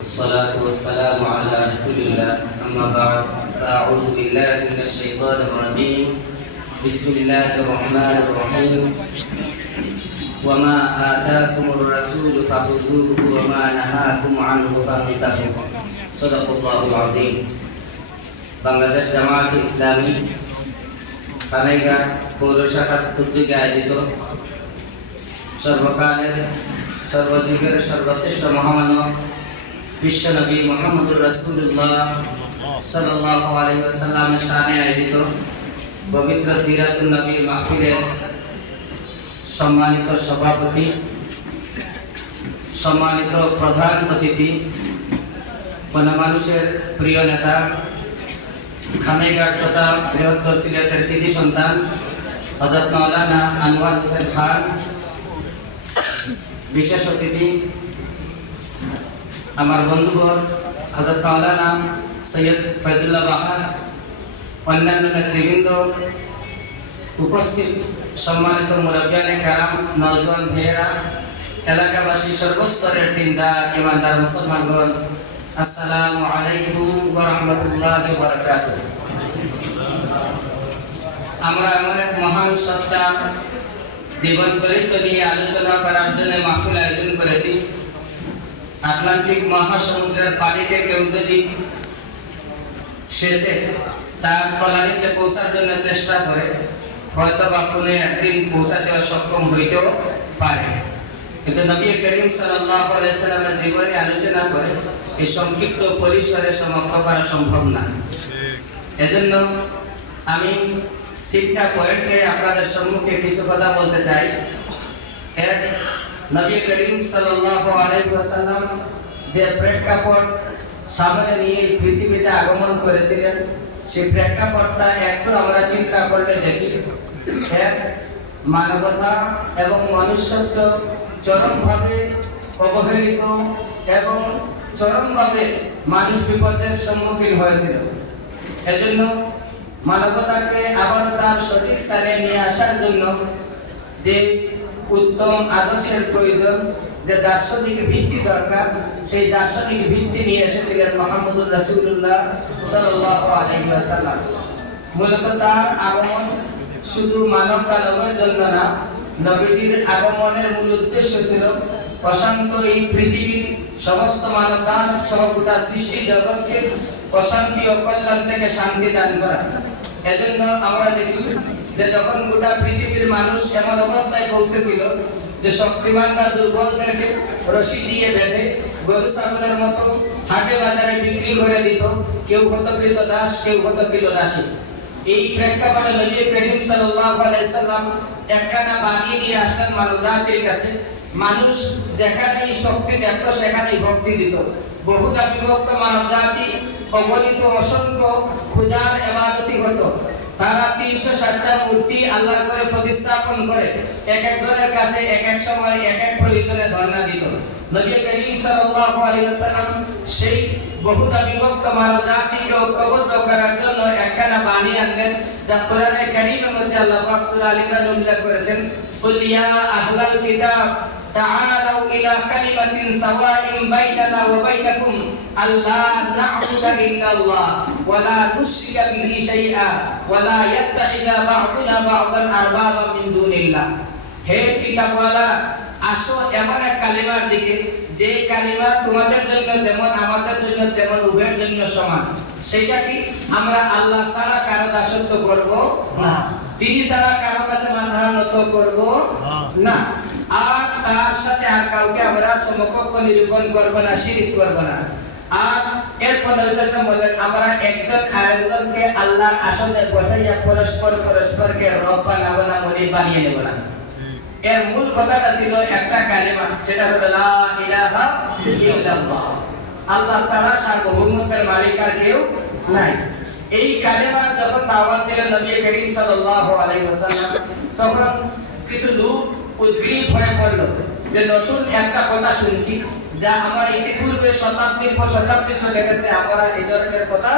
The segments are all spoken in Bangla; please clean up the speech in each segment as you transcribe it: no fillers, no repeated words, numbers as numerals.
الصلاة والسلام على رسول الله أما بعد فأعوذ بالله من الشيطان الرجيم بسم الله الرحمن الرحيم وما آتاكم الرسول فخذوه وما نهاكم عنه فانتهوا صدق الله العظيم বাংলাদেশ জামায়াত ইসলামী কানাইঘাট পৌর শাখার উদ্যোগে আয়োজিত সর্বকালের সর্বযুগের সর্বশ্রেষ্ঠ মহামানব বিশ্বনবী মুহাম্মদুর রাসূলুল্লাহ সাল্লাল্লাহু আলাইহি ওয়াসাল্লামের শানে আয়োজিত পবিত্র সিরাতুন নবী মাহফিলের সম্মানিত সভাপতি, সম্মানিত প্রধান অতিথি, মানুষের প্রিয় নেতা, খানাইঘাট তথা বৃহত্তর সিলেটের কৃতি সন্তান হযরত মাওলানা আনোয়ার হোসেন খান, বিশেষ অতিথি আমার বন্ধুগণ হযরত মাওলানা সৈয়দ ফয়জুল্লাহ বাহার, অন্যান্য নেতৃবৃন্দ, উপস্থিত সম্মানিত মুরব্বিয়ানে কারাম, নওজোয়ান ভাইয়েরা, এলাকাবাসী, সর্বস্তরের দিনদার ইমানদার মুসলমানগণ, আসসালামু আলাইকুম ওয়া রাহমাতুল্লাহি ওয়া বারাকাতুহু। আমরা এমন এক মহান সত্তা জীবন চরিত্র নিয়ে আলোচনা করার জন্য মাহফিল আয়োজন করেছি। আটলান্টিক মহাসমুদ্রের পানিকে কেউ যদি সেচে তার তলানিতে পৌঁছার জন্য চেষ্টা করে, হয়তো বা কোনো একদিন পৌঁছাতে সক্ষম হইতেও পারে, কিন্তু নবী করিম সাল্লাল্লাহু আলাইহি ওয়াসাল্লামের জীবনে আলোচনা করে এই সংক্ষিপ্ত পরিসরে সমাপ্ত করা সম্ভব না। এজন্য আমি ঠিকঠাক পয়েন্টে আপনাদের সম্মুখে কিছু কথা বলতে চাই। এক, নবী করিম সাল্লাল্লাহু আলাইহি ওয়াসাল্লাম যে প্রেক্ষাপট সামনে নিয়ে পৃথিবীতে আগমন করেছিলেন, সেই প্রেক্ষাপটটা একটু আমরা চিন্তা করলে দেখি। এক, মানবতা এবং মনুষ্যত্ব চরমভাবে অবহেলিত এবং চরমভাবে মানুষ বিপদের সম্মুখীন হয়েছিল। এজন্য মানবতাকে আবার তার সঠিক স্থানে নিয়ে আসার জন্য যে উত্তম আদর্শের প্রয়োজন, যে দার্শনিক ভিত্তি দরকার, সেই দার্শনিক ভিত্তি নিয়ে এসেছিলেন মুহাম্মদুর রাসূলুল্লাহ সাল্লাল্লাহু আলাইহি ওয়াসাল্লাম। মূলত তার আগমন শুধু মানব দানবের জন্য না, নবীজির আগমনের মূল উদ্দেশ্য ছিল অশান্ত এই পৃথিবীর সমস্ত মানব দানব সহ গোটা সৃষ্টি জগৎকে অশান্তি ও কল্যাণ থেকে শান্তি দান করা। এজন্য আমরা দেখি যে যখন গোটা পৃথিবীর মানুষ এমন অবস্থায় পৌঁছেছিল যে শক্তিমানরা দুর্বলদেরকে রশি দিয়ে বেঁধে গরু ছাগলের মতো হাটে বাজারে বিক্রি করে দিত, কেউ হতো কৃতদাস, কেউ হতো কৃতদাসী। এই প্রেক্ষাপটে নবী করিম সাল্লাল্লাহু আলাইহি ওয়াসাল্লাম একখানা বাণী নিয়ে আসলেন মানবজাতির কাছে। মানুষ যেখানেই শক্তি দেখত সেখানেই ভক্তি দিত। বহুদা বিভক্ত মানবজাতি অগণিত অসংখ্য খোদার ইবাদতি হতো। তারা ৩৬০টা মূর্তি আল্লাহর করে প্রতিস্থাপন করে এক একজনের কাছে এক এক সময় এক এক প্রয়োজনে ধর্ণা দিত। নবী করিম সাল্লাল্লাহু আলাইহি ওয়াসাল্লাম সেই বহুদা বিভক্ত মানবজাতিকে ঐক্যবদ্ধ করার জন্য একখানা বাণী আনলেন, যা কোরআনে কারীমের মধ্যে আল্লাহ পাক সূরা আল ইমরান উল্লেখ করেছেন, কুল ইয়া আহলাল কিতাব তাআলাউ ইলা কালিমাতিন সাওয়াইন বাইনানা ওয়া বাইনাকুম আল্লা না'বুদা ইল্লাল্লাহ ওয়া লা নুশরিকা বিহি শাইআ ওয়া লা ইয়াত্তাখিযা বা'দুনা বা'দান আরবাবা মিন দুনিল্লাহ। হে কিতাবওয়ালা, আসো এমন এক কালিমার দিকে যে কালিমা তোমাদের জন্য যেমন আমাদের জন্য তেমন উভয়ের জন্য সমান। সেটা কি? আমরা আল্লাহ ছাড়া কারো দাসত্ব করব না, তিনি ছাড়া কারো কাছে মাথা নত করব না, আর তার সাথে আর কাউকে আমরা সমকক্ষ নিরূপণ করব না, শিরক করব না। আর এরপর বলেন, আমরা একজন আরেকজনকে আল্লাহর আসনে বসাইয়া পরস্পরকে রব বানাবো না, মনি বানিয়ে নেব না। এর মূল কথাটা ছিল একটা কালিমা, সেটা হলো লা ইলাহা ইল্লাল্লাহ। আল্লাহ তাআলা সার্বভৌমত্বের মালিক আর কেউ নাই। এই কালিমা যখন দাওয়াত দিলেন নবী করিম সাল্লাল্লাহু আলাইহি ওয়াসাল্লাম, তখন কিছু লোক উদ্গ্রীব হয়ে পড়ল যে নতুন একটা কথা শুনছি, যা আমার ইতিপূর্বে শতাব্দীর পর শতাব্দী চলে গেছে, আমরা এই ধরনের কথা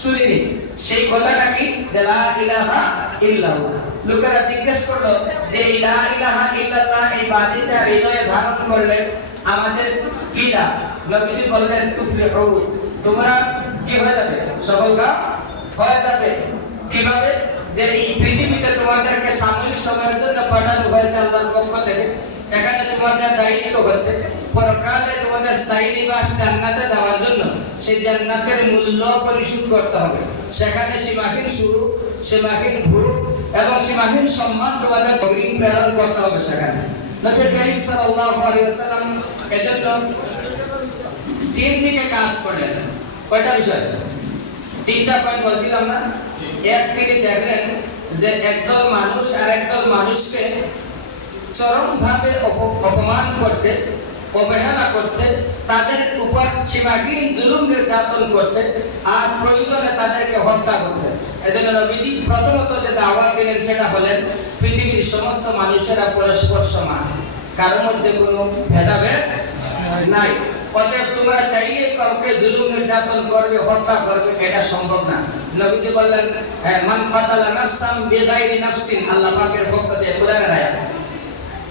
শুনিনি। সেই কথাটা কি? লা ইলাহা ইল্লাল্লাহ। লোকেরা জিজ্ঞেস করলো যে লা ইলাহা ইল্লাল্লাহ এই বাণীটা হৃদয়ে ধারণ করলে আমাদের কি লাভ? নবীজি বললেন তুফলিহু, তোমরা কি হয়ে যাবে? সফলকাম হয়ে যাবে। কিভাবে? যে এই পৃথিবীতে তোমাদেরকে সাময়িক সময়ের জন্য পাঠানো হয়েছে আল্লাহর পক্ষ থেকে। এখানে তোমাদের দায়িত্ব হচ্ছে পরকালে তোমাদের স্থায়ী নিবাস জান্নাতে যাওয়ার জন্য সেই জান্নাতের মূল্য পরিশোধ করতে হবে। সেখানে সীমাহীন সুখ, সীমাহীন ভোগ এবং সীমাহীন সম্মান তোমাদের প্রেরণ করতে হবে সেখানে। নবী করিম সাল্লাল্লাহু আলাইহি ওয়াসাল্লাম এজন্য তিন দিকে কাজ করলেন। কয়টা বিষয়? তিনটা পয়েন্ট বলছিলাম না? এক থেকে দেখলেন যে একদল মানুষ আর একদল মানুষকে চরমভাবে অপমান করছে, অবহেলা করছে, তাদের উপর সীমাহীন জুলুম নির্যাতন করছে, আর প্রয়োজনে তাদেরকে হত্যা করছে। এজন্য নবীজি প্রথমত যে দাওয়াত দিলেন সেটা হলেন পৃথিবীর সমস্ত মানুষেরা পরস্পর সমান, কারোর মধ্যে কোনো ভেদাভেদ নাই। অতএব তোমরা চাইলে কাউকে জুলুম নির্যাতন করবে, হত্যা করবে, এটা সম্ভব না। নবীজি বললেন মান কাতালা নাফসান বিগাইরি নাফসিন, আল্লাহ পাকের পক্ষ থেকে কোরআনের আয়াত,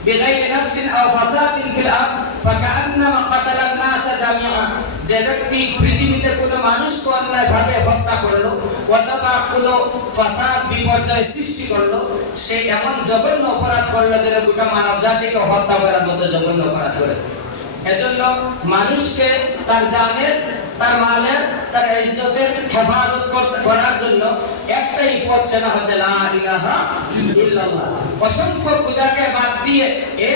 বিগাইরি নাফসিন আও ফাসাদিন ফিল আরদ ফাকান্নামা কাতালান নাস জামিআ, যে ব্যক্তি পৃথিবীতে কোনো মানুষকে অন্যায়ভাবে হত্যা করলো অথবা কোনো ফাসাদ বিপর্যয় সৃষ্টি করলো, সে এমন জঘন্য অপরাধ করলো যেন গোটা মানব জাতিকে হত্যা করার মতো জঘন্য অপরাধ করেছে। এজন্য মানুষকে তার জানের, তার মালের, তার ইজ্জতের হেফাজত করার জন্য একটাই পথ, সেটা হচ্ছে লা ইলাহা ইল্লাল্লাহ। অসংখ্য পূজাকে বাদ দিয়ে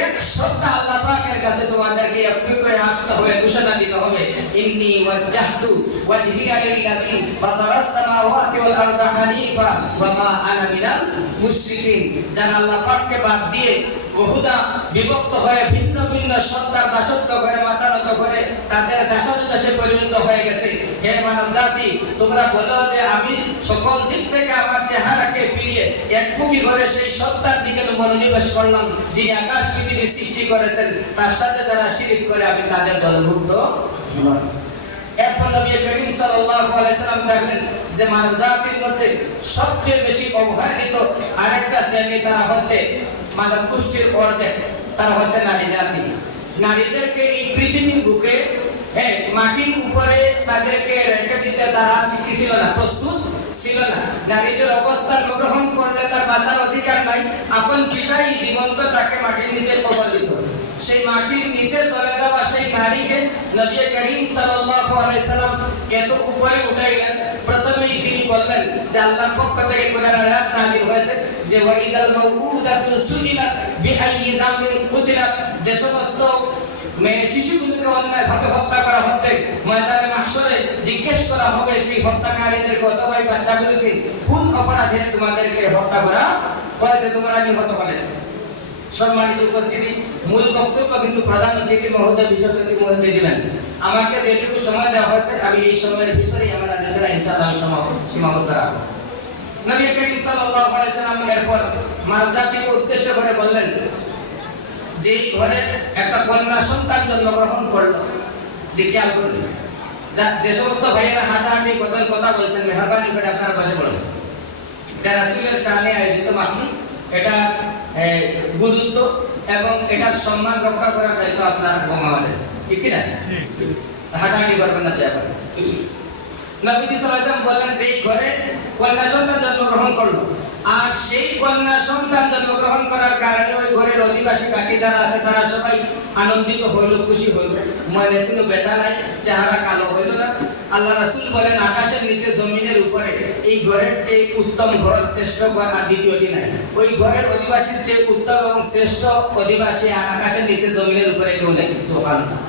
এক সত্তা আল্লাহ পাকের কাছে তোমাদেরকে একটু করে আসতে হবে, ঘোষণা দিতে হবে ইন্নী ওয়াজ্জাহতু ওয়াজহিয়া লিল্লাযী ফাতারাস সামাওয়াতি ওয়াল আরদা হানিফা ওয়া মা আনা মিনাল মুশরিকিন। যারা আল্লাহ পাককে বাদ দিয়ে বহুদা বিভক্ত হয়ে ভিন্ন ভিন্ন সত্তার দাসত্ব করে, মাথা নত করে তাদের দাসত্বে পরিণত হয়ে গেছে। হে মানব জাতি, তোমরা বলো যে আমি সকল দিক থেকে আমার চেহারাকে ফিরিয়ে একমুখী করে সেই সত্তার দিকে মনোনিবেশ করলাম যিনি আকাশ পৃথিবী সৃষ্টি করেছেন, তার সাথে যারা শিরক করে আমি তাদের দলভুক্ত নই। এরপর নবী করিম সাল্লাল্লাহু আলাইহি সাল্লাম দেখলেন যে মানব জাতির মধ্যে সবচেয়ে বেশি অবহেলিত আরেকটা শ্রেণী, তারা হচ্ছে মানব গোষ্ঠীর অর্ধেক, তারা হচ্ছে নারী জাতি। নারীদেরকে এই পৃথিবীর বুকে মাটির উপরে তাদেরকে রেখে দিতে তারা কি ছিল না, প্রস্তুত ছিল না। নারীদের অবস্থান গ্রহণ করলে তার বাঁচার অধিকার নাই। আপন পিতাই জীবন্ত তাকে মাটির নিচে কবর দিত। সেই মাটির নিচে চলে যাওয়া সেই নারীকে নবী করিম সাল্লাল্লাহু আলাইহি সাল্লাম এত উপরে উঠাইলেন। প্রথমেই তিনি বললেন যে আল্লাহর পক্ষ থেকে কোরআন আয়াত নাযিল হয়েছে যে ওয়াইদাল মাউউদাতু সুইলাত বিআইয়ি যামবিন কুতিলাত, যে সমস্ত মেয়ে শিশুগুলোকে অন্যায়ভাবে হত্যা করা হচ্ছে, ময়দানে মাহশরে জিজ্ঞেস করা হবে সেই হত্যাকারীদেরকে অথবা এই বাচ্চাগুলোকে কোন অপরাধে তোমাদেরকে হত্যা করা হয়েছে, তোমরা নিহত হলে। সম্মানিত উপস্থিতি, মূল বক্তব্য কিন্তু প্রধান অতিথি মহোদয় বিষয়টি মধ্যে দিবেন। আমাকে যেটুকু সময় দেওয়া হয়েছে আমি এই সময়ের ভিতরেই আমার আলোচনা ইনশাআল্লাহ সীমাবদ্ধ রাখবো। নবী করিম সাল্লাল্লাহু আলাইহি সাল্লাম এরপর মানব জাতিকে উদ্দেশ্য করে বললেন যে ঘরে একটা কন্যা সন্তান জন্মগ্রহণ করলো, খেয়াল করুন যে সমস্ত ভাইয়েরা হাঁটাহাঁটি কথা বলছেন মেহরবানি করে আপনারা বসে পড়ুন। এটা রাসূলের শানে আয়োজিত মাহফিল, এটা গুরুত্ব এবং এটার সম্মান রক্ষা করার দায়িত্ব আপনার এবং আমাদের, ঠিক কি না? হাঁটাহাঁটি করবেন না দয়া করে। নবীজি সাল্লাল্লাহু আলাইহি ওয়াসাল্লাম বললেন যে ঘরে কন্যা সন্তান জন্মগ্রহণ করলো, আর সেই কন্যা সন্তান জন্মগ্রহণ করার কারণে ওই ঘরের অধিবাসী বাকি যারা আছে তারা সবাই আনন্দিত হইল, খুশি হইল, মনে কোনো ব্যথা নাই, চেহারা কালো হইল না। আল্লাহ রাসূল বলেন আকাশের নিচে জমিনের উপরে এই ঘরের চেয়ে উত্তম ঘর, শ্রেষ্ঠ ঘর আর দ্বিতীয়টি নাই। ওই ঘরের অধিবাসীর চেয়ে উত্তম এবং শ্রেষ্ঠ অধিবাসী আর আকাশের নিচে জমিনের উপরে কেউ নেই। সুবহানাল্লাহ।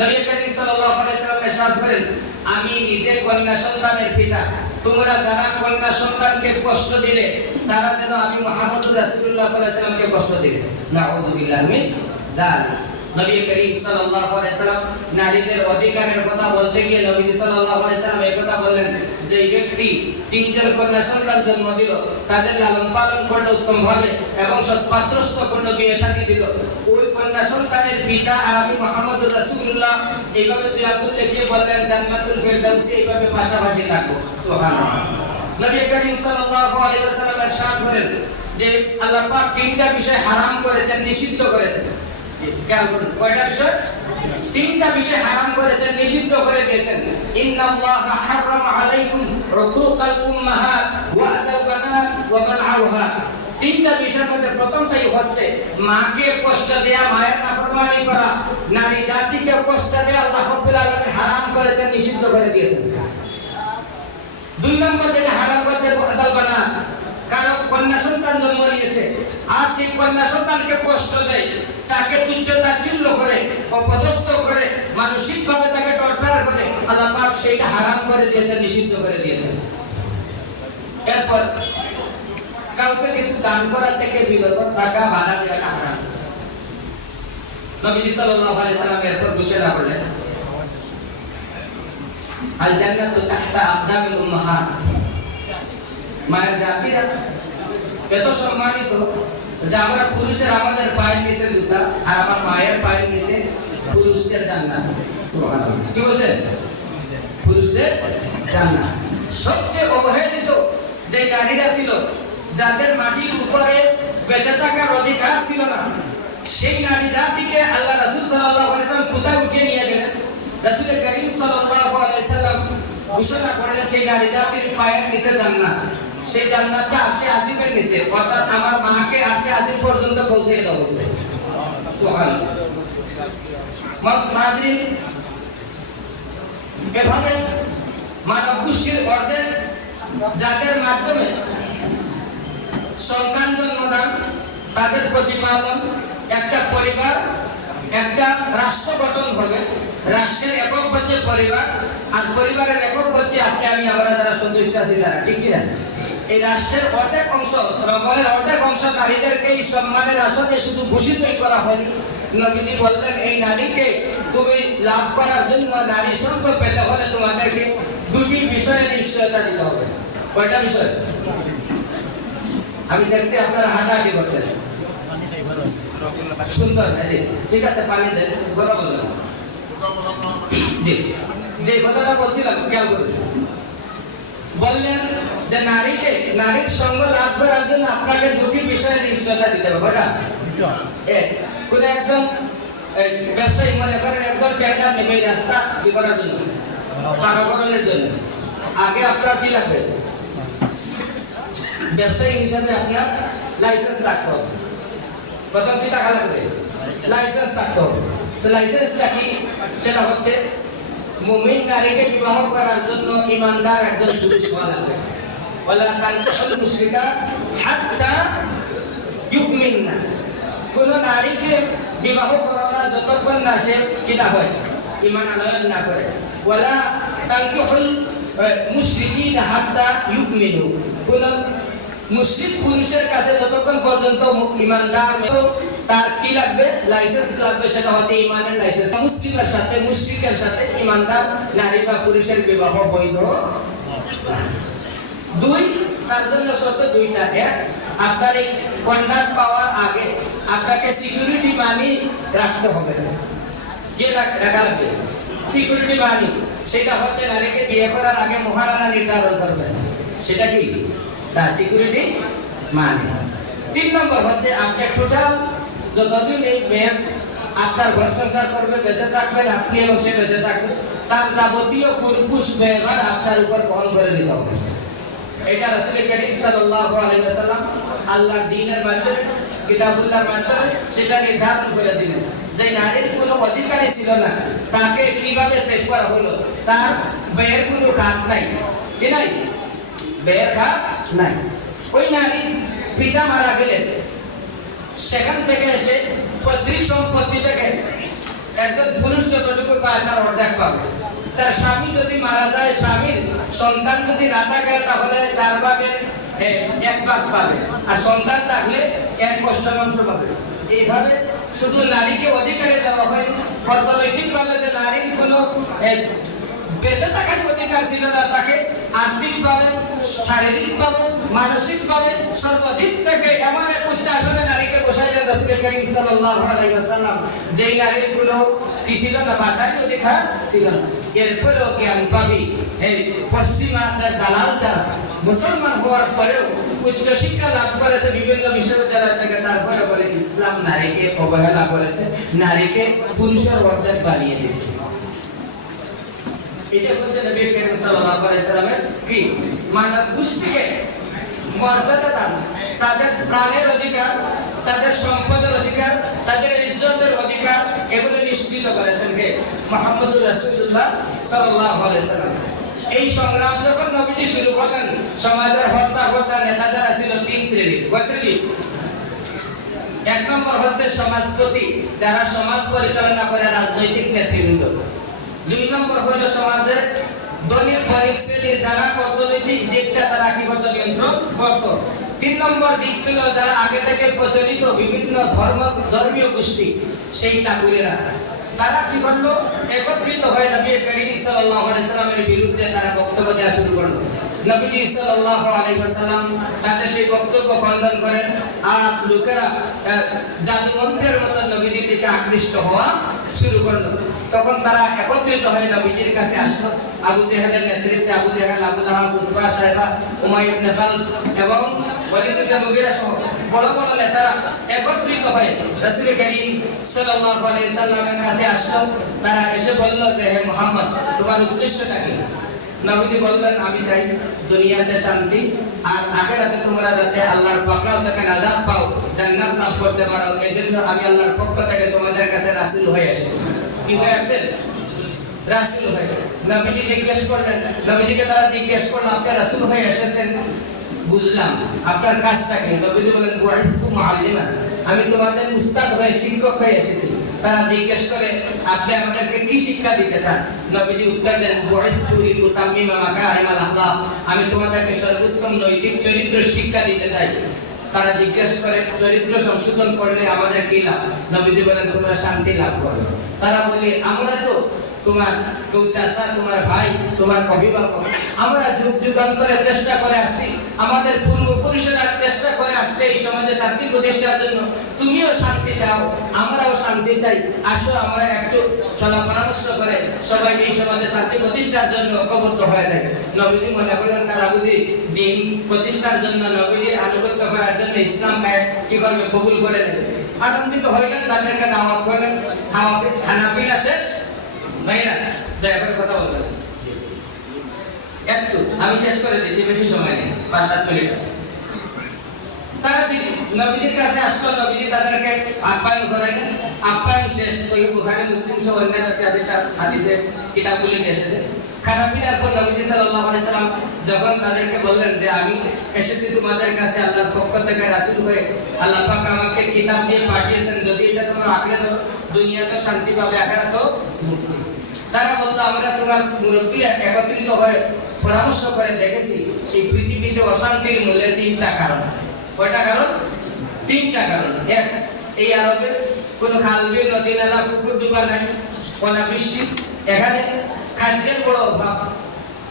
নবী করিম সাল্লাল্লাহু আলাইহি ওয়াসাল্লাম ইরশাদ করেন আমি নিজে কন্যা সন্তানের পিতা, তোমরা যারা কন্যা সন্তানকে কষ্ট দিলে তারা যেন আমি মুহাম্মদ রাসূলুল্লাহ সাল্লাল্লাহু আলাইহি ওয়াসাল্লামকে কষ্ট দিলে। নাউযু বিল্লাহি মিন যালিক। নবী করিম সাল্লাল্লাহু আলাইহি ওয়াসাল্লাম নারীদের অধিকারের কথা বলতে গিয়ে নবী সাল্লাল্লাহু আলাইহি ওয়াসাল্লাম এই কথা বললেন যে ব্যক্তি তিনজন কন্যা সন্তান জন্ম দিল, তাদের লালন পালন করলো উত্তমভাবে এবং সৎপাত্রস্থ করলো, বিয়ে শাদী দিল, ওই কন্যা সন্তানের পিতা আর আমি মুহাম্মদ রাসূলুল্লাহ এইভাবে দুই আঙ্গুল দেখিয়ে বললেন জান্নাতুল ফিরদাউসে এইভাবে পাশাপাশি থাকবো। সুবহানাল্লাহ। নবী করিম সাল্লাল্লাহু আলাইহি ওয়াসাল্লাম ইরশাদ করেন যে আল্লাহ পাক তিনটা বিষয় হারাম করেছেন, নিষিদ্ধ করেছেন। খেয়াল করুন কয়টা বিষয়? তিনটা বিষয় হারাম করেছেন, নিষিদ্ধ করে দিয়েছেন। ইন্নাল্লাহা হারামা আলাইকুম রুকুকাল উম্মাহাত ওয়া আদাল বানাত ওয়া মানআউহা। তিনটা বিষয়ের মধ্যে প্রথমটাই হচ্ছে মাকে কষ্ট দেয়া, মায়ের নাফরমানি করা, নারী জাতিকে কষ্ট দেয়া আল্লাহ রাব্বুল আলামিন হারাম করেছেন, নিষিদ্ধ করে দিয়েছেন। দুই নম্বর যেটা হারাম করেছেন আদাল বানাত, কারো কন্যা সন্তান জন্ম নিয়েছে আর সেই কন্যা সন্তানকে কষ্ট দেয়, তাকে তুচ্ছ তাচ্ছিল্য করে, অপদস্থ করে, মানসিকভাবে তাকে টর্চার করে, আল্লাহ পাক সেইটা হারাম করে দিয়েছেন, নিষিদ্ধ করে দিয়েছেন। এরপর কাউকে কিছু দান করা থেকে বিরত থাকা, বাধা দেওয়াটা হারাম। নবী সাল্লাল্লাহু আলাইহি সাল্লাম এরপর ঘোষণা করলেন, আল জান্নাতু তাহতা আকদামিল উম্মাহাত। মায়ের জাতিরা এত সম্মানিত যে আমরা পুরুষের আমাদের পায়ের নিচে জুতা, আর আমার মায়ের পায়ের নিচে পুরুষদের জান্নাত। সুবহানাল্লাহ। কি বলছেন? পুরুষদের জান্নাত। সবচেয়ে অবহেলিত যে নারীরা ছিল, যাদের মাটির উপরে বেঁচে থাকার অধিকার ছিল না, সেই নারী জাতিকে আল্লাহ রাসূল সাল্লাল্লাহু আলাইহি ওয়াসাল্লাম কোথায় উঠিয়ে নিয়ে গেলেন? রাসূল করিম সাল্লাল্লাহু আলাইহি ওয়াসাল্লাম ঘোষণা করলেন সেই নারী জাতির পায়ের নিচে জান্নাত। সেই জান্নাতটা আরশে আজিমের নিচে, অর্থাৎ আমার মাকে আরশে আজিম পর্যন্ত পৌঁছে দেওয়া হয়েছে। সুবহানাল্লাহ। মাদ্রিন এভাবে মানব গোষ্ঠীর অর্ধেক যাদের মাধ্যমে সন্তান জন্মদান, তাদের প্রতিপালন, একটা পরিবার, একটা রাষ্ট্র গঠন হবে। রাষ্ট্রের একক হচ্ছে পরিবার, আর পরিবারের একক হচ্ছে আপনি আমি, আমরা যারা সদস্য আছি তারা, ঠিক কিনা? এই রাষ্ট্রের অর্ধেক অংশ, রমণের অর্ধেক অংশ নারীদেরকে এই সম্মানের আসনে শুধু ভূষিতই করা হয়নি। নবীজি বললেন, এই নারীকে তুমি লাভ করার জন্য, নারী সঙ্গ পেতে হলে তোমাদেরকে দুটি বিষয়ের নিশ্চয়তা দিতে হবে। কয়টা বিষয়? আমি দেখছি আপনারা হাঁটাহাঁটি করছেন, সুন্দর। ঠিক আছে, পানি দেন, কথা বললাম। যে কথাটা বলছিলাম খেয়াল করুন। বললেন যে নারীকে, নারীর সঙ্গ লাভ করার জন্য আপনাকে দুটি বিষয়ের নিশ্চয়তা দিতে হবে। কয়টা? এক, কোন একজন ব্যবসায়ী মনে করেন একজন টেন্ডার নেবে এই রাস্তা কি করার জন্য, পারাকরণের জন্য, আগে আপনার কি লাগবে? ব্যবসায়ী হিসাবে আপনার লাইসেন্স রাখতে হবে। প্রথম কি টাকা লাগবে? লাইসেন্স রাখতে হবে। লাইসেন্সটা কি? সেটা হচ্ছে মুমিন নারীকে বিবাহ করার জন্য ইমানদার একজন পুরুষ হওয়া লাগবে। ওয়ালা তানকিহুল মুশরিকাত হাত্তা ইউমিননা। কোন নারীকে বিবাহ করা না যতক্ষণ না সে কি না হয়, ঈমান আনয়ন না করে। ওয়ালা তানকিহুল মুশরিকিনা হাত্তা ইউমিনু। কোন মুশরিক পুরুষের কাছে যতক্ষণ পর্যন্ত ইমানদার, তার কি লাগবে? লাইসেন্স লাগবে, সেটা হচ্ছে ইমানের লাইসেন্স। মুসলিমের সাথে, মুশরিকের সাথে ইমানদার নারী বা পুরুষের বিবাহ বৈধ। দুই, তার জন্য শর্ত দুইটা। এক, আপনার এই কন্ট্রাক্ট পাওয়ার আগে আপনাকে সিকিউরিটি মানি রাখতে হবে। কি রাখা লাগবে? সিকিউরিটি মানি। সেটা হচ্ছে নারীকে বিয়ে করার আগে মহারানা নির্ধারণ করবে। সেটা কি? তার সিকিউরিটি মানি। তিন নম্বর হচ্ছে আপনি টোটাল যতদিন এই মেয়ে আপনার ঘর সংসার করবে, বেঁচে থাকবেন আপনি এবং সে বেঁচে থাকবে, তার যাবতীয় কুরকুশ ব্যবহার আপনার উপর বহন করে দিতে হবে। এটা রাসূল করিম সাল্লাল্লাহু আলাইহি ওয়াসাল্লাম আল্লাহর দ্বীনের মাধ্যমে, কিতাবুল্লাহর মাধ্যমে সেটা নির্ধারণ করে দিলেন। যে নারীর কোনো অধিকারই ছিল না, তাকে কিভাবে সেভ করা হলো? তার ব্যয়ের কোনো খাত নাই, কি নাই? ব্যয়ের খাত নাই। ওই নারী পিতা মারা গেলেন, সেখান থেকে এসে পৈতৃক সম্পত্তি থেকে একজন পুরুষ যতটুকু পায় তার অর্ধেক পাবে। তার স্বামী যদি মারা যায়, স্বামীর সন্তান যদি না থাকে, তাহলে 4 ভাগের 1 ভাগ পাবে, আর সন্তান থাকলে 1/8 পাবে। এইভাবে শুধু নারীকে অধিকারে দেওয়া হয়। অর্থনৈতিক ভাবে যে নারীর কোনো বেঁচে থাকার অধিকার ছিল না, তাকে আর্থিকভাবে, শারীরিকভাবে, মানসিকভাবে সর্বদিক থেকে এমন এক উচ্চ আসনে নারীকে বসাইলেন রাসূল করিম সাল্লাল্লাহু আলাইহি ওয়াসাল্লাম, যেই নারীগুলো কি ছিল না, বাঁচার অধিকার ছিল না। এরপরেও জ্ঞান পাবি এই পশ্চিমাদের দালালরা মুসলমান হওয়ার পরেও উচ্চ শিক্ষা লাভ করেছে বিভিন্ন বিশ্ববিদ্যালয় থেকে, তারপরে বলে ইসলাম নারীকে অবহেলা করেছে, নারীকে পুরুষের অর্ধেক বানিয়ে দিয়েছে। এটা হচ্ছে নবী করিম সাল্লাল্লাহু আলাইহি ওয়াসাল্লামের কি মানব গোষ্ঠীকে মর্যাদা দান, তাদের প্রাণের অধিকার, তাদের সম্পদের অধিকার, তাদের ইজ্জতের অধিকার, এগুলো নিশ্চিত করেছেন কে? মুহাম্মদুর রাসূলুল্লাহ সাল্লাল্লাহু আলাইহি ওয়াসাল্লাম। এই সংগ্রাম যখন নবীজি শুরু করলেন, সমাজের হত্যা নেতারা ছিল তিন শ্রেণী। কয় শ্রেণী? এক নম্বর হচ্ছে সমাজপতি, যারা সমাজ পরিচালনা করে, রাজনৈতিক নেতৃবৃন্দ। দুই নম্বর হলো সমাজের দলিল বণিক শ্রেণী, যারা অর্থনৈতিক দিকটা তারা কি করত, নিয়ন্ত্রণ করত। তিন নম্বর দিক ছিল যারা আগে থেকে প্রচলিত বিভিন্ন ধর্মীয় গোষ্ঠী, সেই তাকুরেরা। তারা কি করলো, একত্রিত হয়ে নবী করিম সাল্লাল্লাহু আলাইহি ওয়াসাল্লামের বিরুদ্ধে তারা বক্তব্য দেওয়া শুরু করলো। নবীজি সাল্লাল্লাহু আলাইহি ওয়াসাল্লাম তাদের সেই বক্তব্য খণ্ডন করেন, আর লোকেরা জাদুমন্ত্রের মতো নবীজির দিকে আকৃষ্ট হওয়া শুরু করলো। তখন তারা একত্রিত হয়ে নবীজির কাছে আসলো। আবু জেহেলের নেতৃত্বে আবু জেহেল, আবু লাহাব, উতবা, সাইবা, উমাইয়া ইবনে খালদ এবং ওয়ালিদ ইবনে মুগীরা সহ বড় বড় নেতারা একত্রিত হয়ে রাসূল করিম সাল্লাল্লাহু আলাইহি ওয়াসাল্লামের কাছে আসলো। তারা এসে বলল যে, হে মুহাম্মদ, তোমার উদ্দেশ্যটা কি? নবীজি বললেন, আমি চাই দুনিয়াতে শান্তি, আর আখিরাতে তোমরা যাতে আল্লাহর পক্ষ থেকে নাজাত পাও, জান্নাত লাভ করতে পারো, এজন্য আমি আল্লাহর পক্ষ থেকে তোমাদের কাছে রাসূল হয়ে এসেছি। কি হয়ে আসছেন? রাসূল হয়ে। নবীজি জিজ্ঞেস করলেন, নবীজিকে তারা জিজ্ঞেস করলো, আপনি রাসূল হয়ে এসেছেন, বুঝলাম, আপনার কাজটা কি? নবীজি বলেন, বুইসতু মুআল্লিমান, আমি তোমাদের উস্তাদ হয়ে, শিক্ষক হয়ে এসেছি। তারা জিজ্ঞেস করে, আপনি আমাদেরকে কি শিক্ষা দিতে চান? নবীজি উত্তর দেন, বুইসতু লিউতাম্মিমা মাকারিমাল আখলাক, আমি তোমাদেরকে সর্বোত্তম নৈতিক চরিত্র শিক্ষা দিতে চাই। তারা জিজ্ঞেস করে, চরিত্র সংশোধন করলে আমাদের কি লাভ? নবীজি বলেন, তোমরা শান্তি লাভ করবে। তারা বলে, আমরা তো তোমার কেউ চাচা, তোমার ভাই, তোমার অভিভাবক, আমরা যুগ যুগান্তরে চেষ্টা করে আসছি, আমাদের পূর্বপুরুষেরা চেষ্টা করে আসছে এই সমাজে শান্তি প্রতিষ্ঠার জন্য। তুমিও শান্তি চাও, আমরাও শান্তি চাই, আসো আমরা একটু সলা পরামর্শ করে সবাই এই সমাজে শান্তি প্রতিষ্ঠার জন্য ঐক্যবদ্ধ হয়ে থাকে। নবীজি মনে করলেন, তারা বুঝি দিন প্রতিষ্ঠার জন্য, নবীজির আনুগত্য করার জন্য ইসলাম কি করবে, কবুল করে নেবে। আনন্দিত হইলেন, তাদেরকে দাওয়াত করলেন, খানা পিনা শেষ। ভাইরা দয়া করে কথা বলবেন একটু, আমি শেষ করে দিচ্ছি, বেশি সময় নেই, 5-7 মিনিট। তারা নবীজির কাছে আসলো, নবীজি তাদেরকে আপ্যায়ন করাইলেন। আপ্যায়ন শেষ, সহিহ বুখারী, মুসলিম সহ অন্যান্য হাদিসের কিতাবগুলি এসেছে। খানা পিনার পর নবীজি সাল্লাল্লাহু আলাইহি ওয়াসাল্লাম যখন তাদেরকে বললেন যে, আমি এসেছি তোমাদের কাছে আল্লাহর পক্ষ থেকে রাসূল হয়ে, আল্লাহ পাক আমাকে কিতাব দিয়ে পাঠিয়েছেন, যদি এটা তোমরা আঁকড়ে ধরো, দুনিয়াতে শান্তি পাবে, আখিরাতেও মুক্তি। তারা বলল, আমরা তোমার মুরব্বীরা একত্রিত হয়ে পরামর্শ করে দেখেছি, এই পৃথিবীতে অশান্তির মূলে 3টা কারণ। কয়টা কারণ? 3টা কারণ। এক, এই আরবে কোনো খাল বিল, নদী নালা, পুকুর ডুবা নাই, অনাবৃষ্টি, এখানে খাদ্যের বড় অভাব।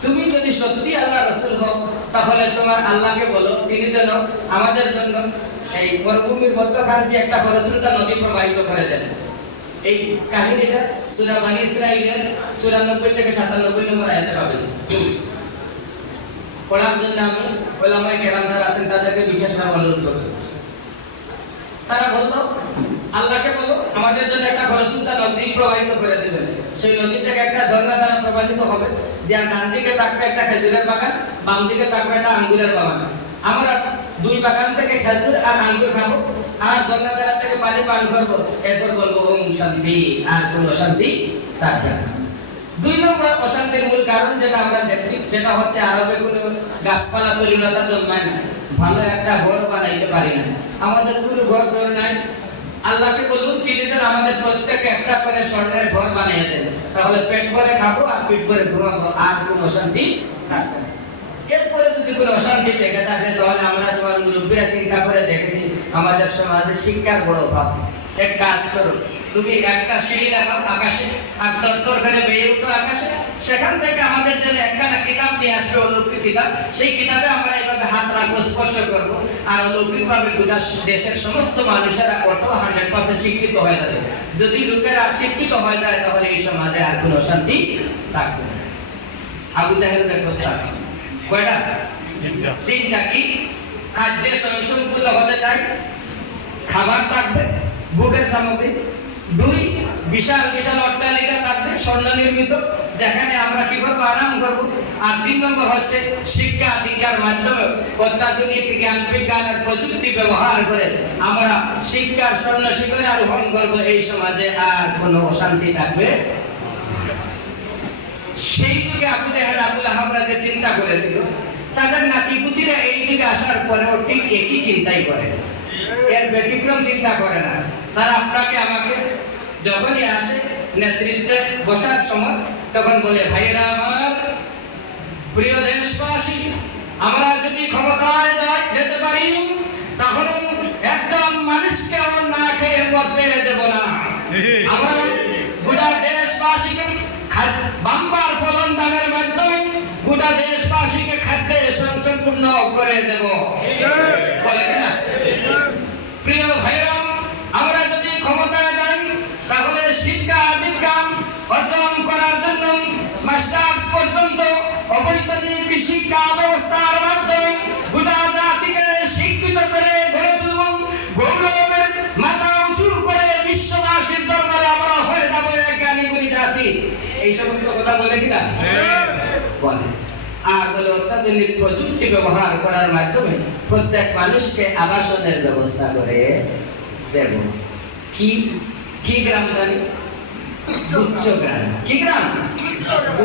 তুমি যদি সত্যি আল্লাহ রাসূল হও, তাহলে তোমার আল্লাহকে বলো, তিনি যেন আমাদের জন্য এই মরুভূমির মধ্যখান দিয়ে একটা ফলস্রোতা নদী প্রবাহিত করে দেন। এই কাহিনীটা সূরা বনী ইসরাঈলের 94 থেকে 97 নম্বর আয়াতে পাবেন। পড়ার জন্য আমি ওলামায়ে কেরাম যারা আছেন তাদেরকে বিশেষভাবে অনুরোধ করছি। তারা বলতো, আল্লাহকে বলো আমাদের জন্য একটা ফলস্রোতা নদী প্রবাহিত করে দেবেন। সেই নদী থেকে একটা ঝর্ণা দ্বারা প্রবাহিত হবে, যার ডান দিকে থাকবে একটা খেজুরের বাগান, বাম দিকে থাকবে একটা আঙ্গুরের বাগান। আমরা দুই বাগান থেকে খেজুর আর আঙ্গুর খাবো, আর ঝর্ণা দ্বারা থেকে পানি পান করবো, এরপর বলবো ওম শান্তি, আর কোনো অশান্তি থাকবে না। 2 নম্বর অশান্তির মূল কারণ যেটা আমরা দেখছি, সেটা হচ্ছে আরবে কোনো গাছপালা তৈরিলতা জন্মায় না, ভালো একটা ঘর বানাইতে পারি না, আমাদের কোনো ঘর নাই। আল্লাহকে বলুন, তিনি যেন আমাদের প্রত্যেকে একটা করে স্বর্ণের ঘর বানিয়ে দেন, তাহলে পেট ভরে খাবো আর পিঠ ভরে ঘুমাবো, আর কোনো অশান্তি থাকবে না। এরপরে যদি কোনো অশান্তি থেকে থাকে, তাহলে আমরা তোমার মুরব্বীরা চিন্তা করে দেখেছি, আমাদের সমাজে শিক্ষার বড় অভাব। এক কাজ করো, তুমি একটা সিঁড়ি লাগাও আকাশে, আর তরতর করে বেয়ে উঠো আকাশে, সেখান থেকে আমাদের জন্য একখানা কিতাব নিয়ে আসবে, অলৌকিক কিতাব। সেই কিতাবে আমরা এইভাবে হাত রাখবো, স্পর্শ করবো, আর অলৌকিকভাবে গোটা দেশের সমস্ত মানুষেরা অটো 100% শিক্ষিত হয়ে যাবে। যদি লোকেরা শিক্ষিত হয়ে যায় তাহলে এই সমাজে আর কোনো অশান্তি থাকবে না। আবু জাহেলের প্রস্তাব কয়টা? তিনটা। কি? খাদ্যে স্বয়ংসম্পূর্ণ হতে চাই, খাবার থাকবে, ভোগের সামগ্রী। 2, বিশাল বিশাল অট্টালিকা থাকবে স্বর্ণ নির্মিত, যেখানে আমরা কি করবো? আরাম করবো। আর 3 নম্বর হচ্ছে শিক্ষা দীক্ষার মাধ্যমে অত্যাধুনিক জ্ঞান বিজ্ঞান আর প্রযুক্তি ব্যবহার করে আমরা শিক্ষার স্বর্ণ শিখরে আরোহণ করবো। এই সমাজে আর কোনো অশান্তি থাকবে। সেই যুগে আবু জাহেল আবু লাহাবরা যে চিন্তা করেছিল, তাদের নাতিপুতিরা এই দিকে আসার পরেও ঠিক একই চিন্তাই করে, এর ব্যতিক্রম চিন্তা করে না। তারা আপনাকে আমাকে যখনই আসে নেতৃত্বে বসার সময় তখন বলে, ভাইয়েরা আমার, প্রিয় দেশবাসী, আমরা যদি ক্ষমতায় যেতে পারি তাহলে একজন মানুষকেও না খেয়ে মরতে দেব না। আমরা গোটা দেশবাসীকে বাম্পার ফলন দানের মাধ্যমে গোটা দেশবাসীকে খাদ্যে সম্পূর্ণ করে দেব, বলে কিনা? প্রিয় ভাইরা, আমরা যদি ক্ষমতায় যাই তাহলে শিক্ষা বিজ্ঞান অর্জন করার জন্য মাস্টার্স পর্যন্ত অবৈতনিক শিক্ষা ব্যবস্থার মাধ্যমে গোটা জাতিকে শিক্ষিত করে গড়ে তুলব। গৌরবের মাথা উঁচু করে বিশ্ববাসীর দরবারে আমরা হয়ে যাবো এক জ্ঞানী গুণী জাতি। এই সমস্ত কথা বলে কিনা? বলে। আর বলে অত্যাধুনিক প্রযুক্তি ব্যবহার করার মাধ্যমে প্রত্যেক মানুষকে আবাসনের ব্যবস্থা করে দেব। কি কি গ্রাম জানি? উচ্চ গ্রাম। কি গ্রাম?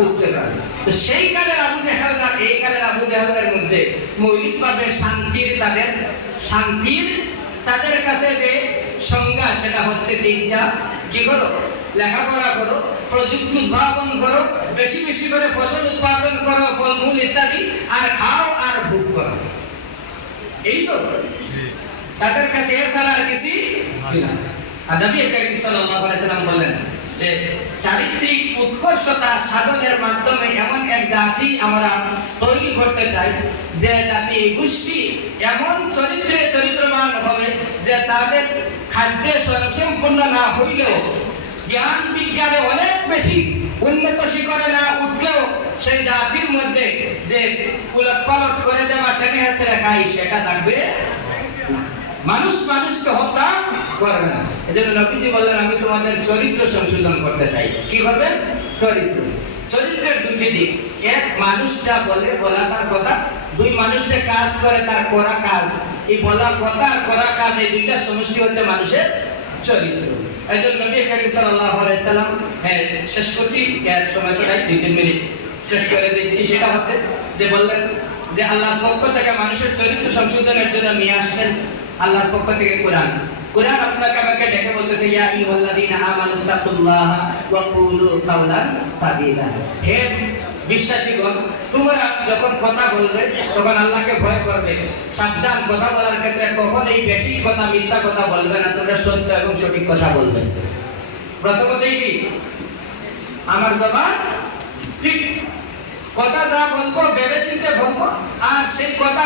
উচ্চ গ্রাম। তো সেই কালের আবু জাহেল আর এই কালের আবু জাহেলের মধ্যে মৌলিকভাবে শান্তির তাদের কাছে যে সংজ্ঞা, সেটা হচ্ছে 3টা। কি করো? লেখাপড়া করো, প্রযুক্তি উদ্ভাবন করো, বেশি বেশি করে ফসল উৎপাদন করো, ফলমূল ইত্যাদি, আর খাও আর ভোগ করো। এই তো তাদের কাছে এছাড়া আর কিছু ছিল না। আর নবী করিম সাল্লাল্লাহু আলাইহি ওয়াসাল্লাম বললেন যে চারিত্রিক উৎকর্ষতা সাধনের মাধ্যমে এমন এক জাতি আমরা তৈরি করতে চাই, যে জাতি গোষ্ঠী এমন চরিত্রবান হবে যে তাদের খাদ্যে স্বয়ংসম্পূর্ণ না হইলেও জ্ঞান বিজ্ঞানে অনেক বেশি উন্নত শিখরে না উঠলেও সেই জাতির মধ্যে যে উলটপালট করে দেওয়া টেনে হেঁচড়ে খাই সেটা থাকবে। মানুষ মানুষকে হত্যা করবে না। এজন্য নবীজি বললেন, আমি তোমাদের চরিত্র সংশোধন করতে চাই। কি করবেন? চরিত্রের 2টি দিক। এক, মানুষ যা বলে, বলা তার কথা। 2, মানুষ যে কাজ করে তার করা কাজ। এই বলা কথা আর করা কাজ, এই 2টা সমষ্টি হচ্ছে মানুষের চরিত্র। এজন্য নবী করিম সাল্লাল্লাহু আলাইহি সাল্লাম, শেষ করছি, এর সময় তো 2-3 মিনিট শেষ করে দিচ্ছি। সেটা হচ্ছে যে বললেন যে আল্লাহর পক্ষ থেকে মানুষের চরিত্র সংশোধনের জন্য নিয়ে আসলেন আল্লাহর পক্ষ থেকে কোরআন। কোরআন আপনাকে আমাকে ডেকে বলতেছে, ইয়া আইয়ুহাল্লাযীনা আমানু তাকুল্লাহা ওয়া কুলু কাওলান সাদীদা। হে বিশ্বাসীগণ, তোমরা যখন কথা বলবে তখন আল্লাহকে ভয় করবে। সাবধান, কথা বলার ক্ষেত্রে কখনোই বেঠিক কথা, মিথ্যা কথা বলবে না। তোমরা সত্য এবং সঠিক কথা বলবে। প্রথমতেই কি? আমার জবান ঠিক, কথা যা বলবো ভেবে চিন্তে বলবো, আর সেই কথা